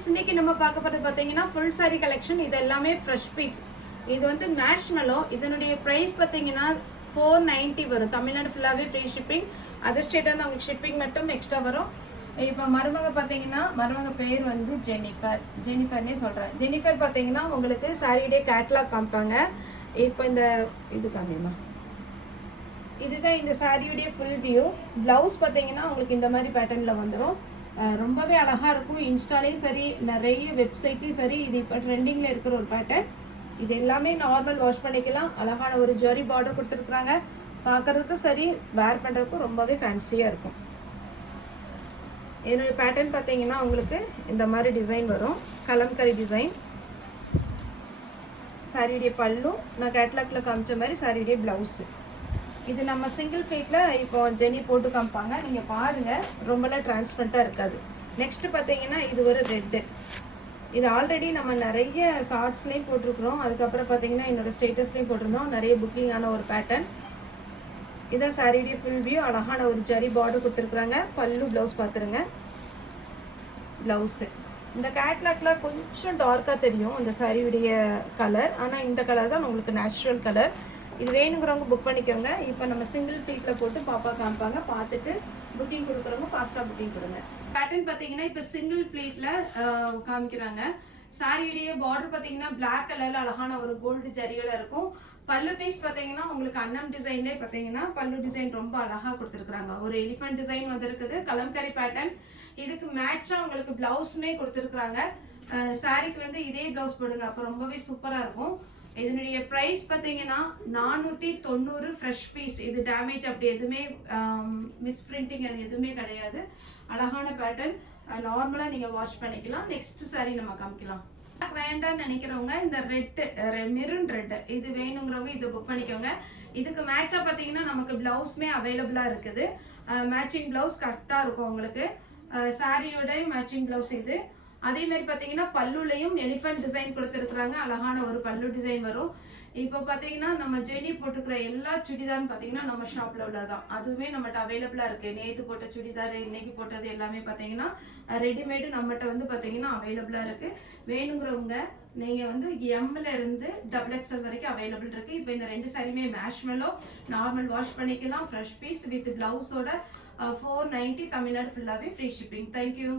Friends, இன்னைக்கு நம்ம பார்க்க போறது பார்த்தீங்கன்னா ஃபுல் சாரி கலெக்ஷன். இது எல்லாமே ஃப்ரெஷ் பீஸ். இது வந்து மேஷ்மெலோ. இதனுடைய ப்ரைஸ் பார்த்தீங்கன்னா 490 வரும். தமிழ்நாடு ஃபுல்லாகவே ஃப்ரீ ஷிப்பிங். அதர் ஸ்டேட்டாக தான் உங்களுக்கு ஷிப்பிங் மட்டும் எக்ஸ்ட்ரா வரும். இப்போ மருமக பார்த்தீங்கன்னா மருமக பேர் வந்து ஜெனிஃபர்னே சொல்கிறேன். ஜெனிஃபர் பார்த்தீங்கன்னா உங்களுக்கு சாரியுடைய கேட்லாக் காமிப்பாங்க. இப்போ இந்த இது காமிமா, இதுதான் இந்த சாரியுடைய ஃபுல் வியூ. ப்ளவுஸ் பார்த்தீங்கன்னா உங்களுக்கு இந்த மாதிரி பேட்டர்னில் வந்துடும். ரொம்பவே அழகாக இருக்கும். இன்ஸ்டாலையும் சரி, நிறைய வெப்சைட்லையும் சரி, இது இப்போ ட்ரெண்டிங்கில் இருக்கிற ஒரு பேட்டர்ன். இது எல்லாமே நார்மல் வாஷ் பண்ணிக்கலாம். அழகான ஒரு ஜரி பார்டர் கொடுத்துருக்குறாங்க. பார்க்குறதுக்கும் சரி, வேர் பண்ணுறதுக்கும் ரொம்பவே ஃபேன்சியாக இருக்கும். என்னுடைய பேட்டர்ன் பார்த்தீங்கன்னா உங்களுக்கு இந்த மாதிரி டிசைன் வரும். கலம்கரி டிசைன். சாரியுடைய பல்லு நான் கேட்லாக்ல காமிச்ச மாதிரி சாரியுடைய ப்ளவுஸு. இது நம்ம சிங்கிள் பிளேட்டில் இப்போ ஜெனி போட்டு காமிப்பாங்க. நீங்கள் பாருங்கள், ரொம்பலாம் டிரான்ஸ்பரண்ட்டாக இருக்காது. நெக்ஸ்ட்டு பார்த்தீங்கன்னா இது ஒரு ரெட்டு. இது ஆல்ரெடி நம்ம நிறைய ஷார்ட்ஸ்லேயும் போட்டிருக்கிறோம். அதுக்கப்புறம் பார்த்தீங்கன்னா என்னோடய ஸ்டேட்டஸ்லேயும் போட்டிருந்தோம். நிறைய புக்கிங் ஆன ஒரு பேட்டர்ன். இதான் சாரியுடைய ஃபுல் வியூ. அழகான ஒரு ஜரி பார்டர் கொடுத்துருக்குறாங்க. பல்லு ப்ளவுஸ் பார்த்துருங்க. ப்ளவுஸு இந்த கேட்லாக்ல கொஞ்சம் டார்க்காக தெரியும் இந்த சாரியுடைய கலர். ஆனால் இந்த கலர் தான் உங்களுக்கு நேச்சுரல் கலர். இது வேணுங்கிறவங்க புக் பண்ணிக்கோங்க. இப்போ நம்ம சிங்கிள் பீட்டில் போட்டு பாப்பா காமிப்பாங்க. பார்த்துட்டு புக்கிங் கொடுக்குறவங்க ஃபாஸ்ட்டாக புக்கிங் கொடுங்க. பேட்டர்ன் பார்த்தீங்கன்னா இப்போ சிங்கிள் ப்ளீட்டில் காமிக்கிறாங்க. சாரியுடைய பார்டர் பார்த்தீங்கன்னா பிளாக் கலரில் அழகான ஒரு கோல்டு ஜரியோட இருக்கும். பல்லு பீஸ் பார்த்தீங்கன்னா உங்களுக்கு அன்னம் டிசைன்லேயே பார்த்தீங்கன்னா பல்லு டிசைன் ரொம்ப அழகாக கொடுத்துருக்குறாங்க. ஒரு எலிஃபென்ட் டிசைன் வந்திருக்குது. கலம்கரி பேட்டர்ன். இதுக்கு மேட்சாக உங்களுக்கு ப்ளவுஸுமே கொடுத்துருக்குறாங்க. சாரிக்கு வந்து இதே ப்ளவுஸ் போடுங்க, அப்போ ரொம்பவே சூப்பராக இருக்கும். இதனுடைய ப்ரைஸ் பார்த்தீங்கன்னா 490 ஃப்ரெஷ் பீஸ். இது டேமேஜ் அப்படி எதுவுமே மிஸ் பிரிண்டிங் அது எதுவுமே கிடையாது. அழகான பேட்டர்ன். நார்மலாக நீங்கள் வாஷ் பண்ணிக்கலாம். நெக்ஸ்ட் சாரி நம்ம காமிக்கலாம். வேண்டாம்னு நினைக்கிறவங்க இந்த ரெட்டு, மெரூன் ரெட்டு, இது வேணுங்கிறவங்க இதை புக் பண்ணிக்கோங்க. இதுக்கு மேட்சாக பார்த்தீங்கன்னா நமக்கு ப்ளவுஸுமே அவைலபிளாக இருக்குது. மேட்சிங் ப்ளவுஸ் கரெக்டாக இருக்கும் உங்களுக்கு. சாரியோட மேட்சிங் ப்ளவுஸ் இது. அதே மாதிரி பார்த்தீங்கன்னா பல்லுலையும் எலிஃபென்ட் டிசைன் கொடுத்துருக்குறாங்க. அழகான ஒரு பல்லு டிசைன் வரும். இப்போ பார்த்தீங்கன்னா நம்ம ஜெனி போட்டுக்கிற எல்லா சுடிதார்னு பார்த்தீங்கன்னா நம்ம ஷாப்பில் உள்ளதான். அதுவுமே நம்மகிட்ட அவைலபிளாக இருக்குது. நேற்று போட்ட சுடிதார், இன்னைக்கு போட்டது எல்லாமே பார்த்தீங்கன்னா ரெடிமேடு நம்மகிட்ட வந்து பார்த்தீங்கன்னா அவைலபிளாக இருக்குது. வேணுங்கிறவங்க நீங்கள் வந்து எம்ல இருந்து XXL வரைக்கும் அவைலபிள் இருக்குது. இப்போ இந்த ரெண்டு சாரியுமே மேஷ்மெலோ, நார்மல் வாஷ் பண்ணிக்கலாம். ஃப்ரெஷ் பீஸ் வித் ப்ளவுஸோட 490. தமிழ்நாடு ஃபுல்லாகவே ஃப்ரீ ஷிப்பிங். தேங்க்யூ.